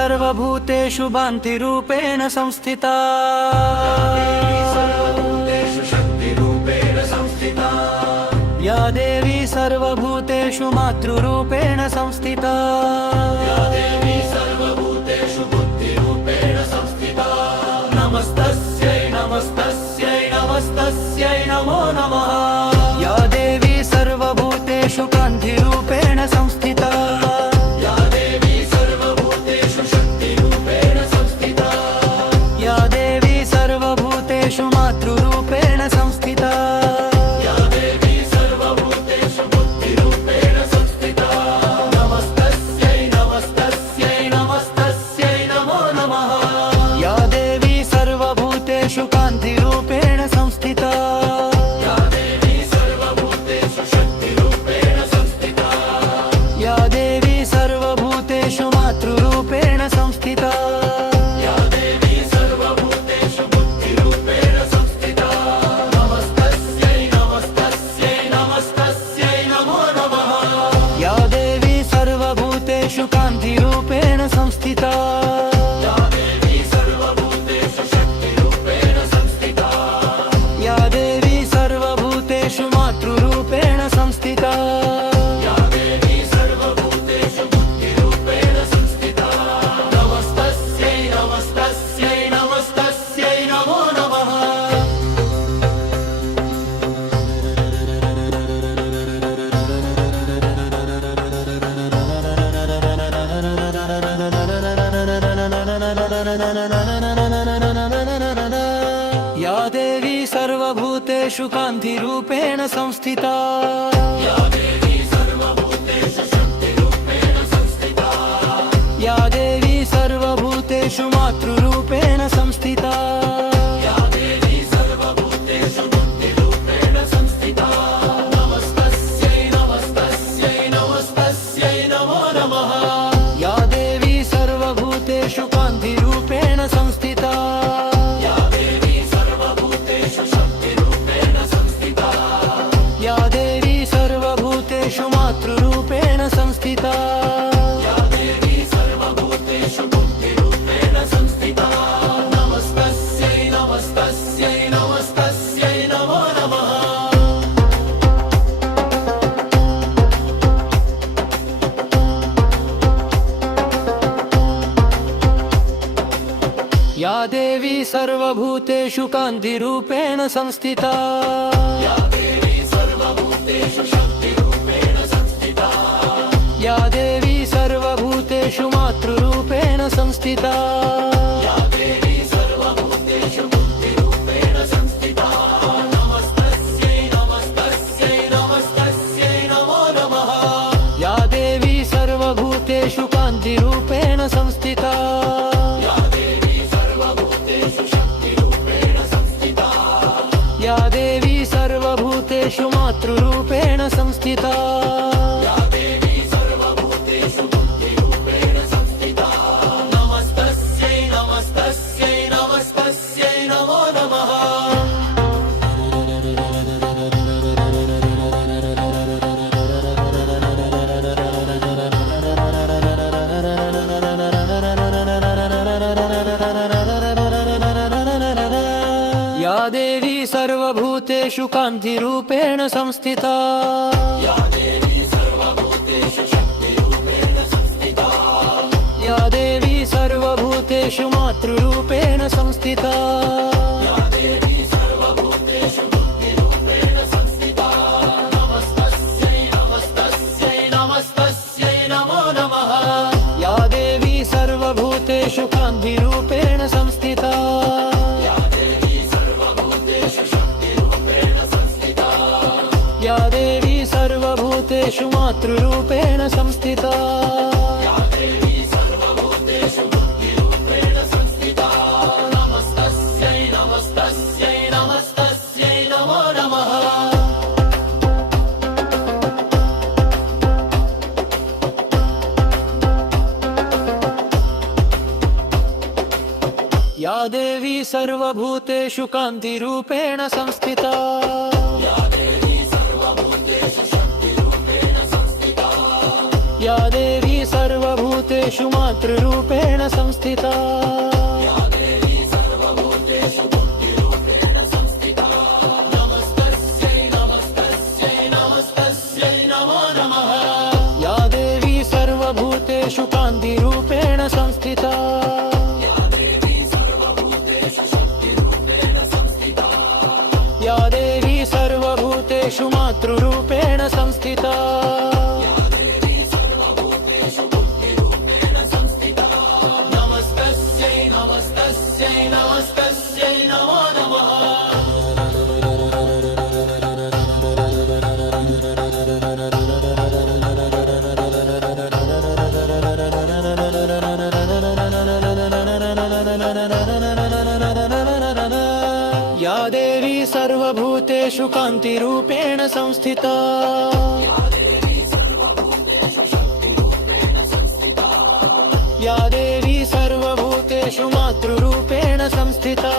सर्वभूतेषु भान्तिरूपेण संस्थिता या देवी सर्वभूतेषु मातृरूपेण संस्थिता नमस्तस्यै नमस्तस्यै नमस्तस्यै नमो नमः या देवी सर्वभूतेषु कान्तिरूपेण संस्थिता या देवी सर्वभूतेषु शक्तिरूपेण संस्थिता या देवी सर्वभूतेषु मातृरूपेण संस्थिता या देवी सर्वभूतेषु बुद्धिरूपेण संस्थिता नमस्तस्यै नमस्तस्यै नमस्तस्यै नमो नमः या देवी सर्वभूतेषु कान्तिरूपेण संस्थिता या देवी सर्वभूतेषु शक्तिरूपेण संस्थिता या देवी सर्वभूतेषु मातृरूपेण संस्थिता या देवी सर्वभूतेषु बुद्धिरूपेण संस्थिता नमस्तस्यै नमस्तस्यै नमस्तस्यै नमो नमः या देवी सर्वभूतेषु कान्तिरूपेण संस्थिता या देवी सर्वभूतेषु शक्तिरूपेण संस्थिता या देवी सर्वभूतेषु मातृरूपेण संस्थिता या देवी सर्वभूतेषु बुद्धिरूपेण संस्थिता नमस्तस्यै नमस्तस्यै नमस्तस्यै नमो नमः या देवी सर्वभूतेषु कान्तिरूपेण संस्थिता या देवी सर्वभूतेषु शक्तिरूपेण संस्थिता या देवी सर्वभूतेषु मातृरूपेण संस्थिता या देवी सर्वभूतेषु बुद्धिरूपेण संस्थिता नमस्तस्यै नमस्तस्यै नमस्तस्यै नमो नमः या देवी सर्वभूतेषु कान्तिरूपेण संस्थिता या देवी सर्वभूतेषु शक्तिरूपेण संस्थिता या देवी सर्वभूतेषु मातृरूपेण संस्थिता या देवी सर्वभूतेषु बुद्धिरूपेण संस्थिता नमस्तस्यै नमस्तस्यै नमस्तस्यै नमो नमः या देवी सर्वभूतेषु कान्तिरूपेण संस्थिता या देवी सर्वभूतेषु शक्तिरूपेण संस्थिता या देवी सर्वभूतेषु मातृरूपेण संस्थिता या देवी सर्वभूतेषु बुद्धिरूपेण संस्थिता नमस्तस्यै नमस्तस्यै नमस्तस्यै नमो नमः या देवी सर्वभूतेषु कान्तिरूपेण संस्थिता या देवी सर्वभूतेषु शक्तिरूपेण संस्थिता या देवी सर्वभूतेषु मातृरूपेण संस्थिता या देवी सर्वभूतेषु बुद्धिरूपेण संस्थिता नमस्तस्यै नमस्तस्यै नमस्तस्यै नमो नमः या देवी सर्वभूतेषु कान्तिरूपेण संस्थिता या देवी सर्वभूतेषु शक्तिरूपेण संस्थिता या देवी सर्वभूतेषु मातृरूपेण संस्थिता या देवी सर्वभूतेषु बुद्धिरूपेण संस्थिता नमस्तस्यै नमस्तस्यै नमस्तस्यै नमो नमः या देवी सर्वभूतेषु कान्तिरूपेण संस्थिता या देवी सर्वभूतेषु शक्तिरूपेण संस्थिता या देवी सर्वभूतेषु मातृरूपेण संस्थिता या देवी सर्वभूतेषु बुद्धिरूपेण संस्थिता नमस्तस्यै नमस्तस्यै नमस्तस्यै नमो नमः या देवी सर्वभूतेषु कान्तिरूपेण संस्थिता या देवी सर्वभूतेषु शक्तिरूपेण संस्थिता या देवी सर्वभूतेषु सर्वभूतेषु मातृरूपेण संस्थिता या देवी सर्वभूतेषु कान्तिरूपेण संस्थिता या देवी सर्वभूतेषु मातृरूपेण संस्थिता नमस्तस्यै नमस्तस्यै नमस्तस्यै नमो नमः या देवी सर्वभूतेषु कान्तिरूपेण संस्थिता या देवी सर्वभूतेषु मातृरूपेण संस्थिता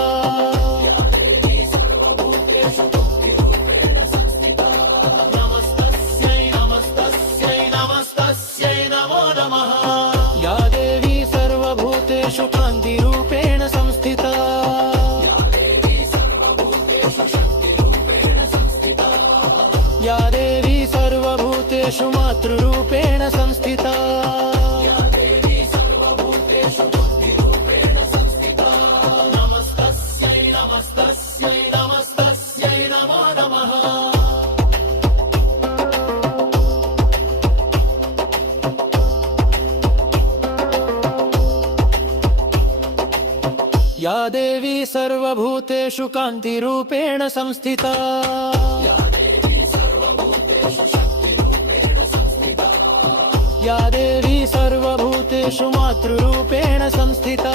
नमस्तस्यै नमस्तस्यै नमस्तस्यै नमो नमः या देवी सर्वभूतेषु कान्तिरूपेण संस्थिता या देवी सर्वभूतेषु मातृरूपेण संस्थिता नमस्तस्यै नमस्तस्यै नमस्तस्यै नमो नमः या देवी सर्वभूतेषु कान्तिरूपेण संस्थिता या देवी सर्वभूतेषु मातृरूपेण संस्थिता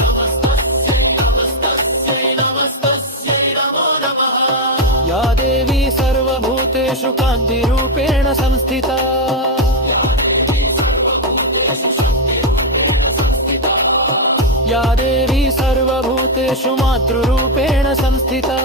नमस्तस्यै नमस्तस्यै नमस्तस्यै नमो नमः या देवी सर्वभूतेषु कान्तिरूपेण संस्थिता या देवी सर्वभूतेषु मातृरूपेण संस्थिता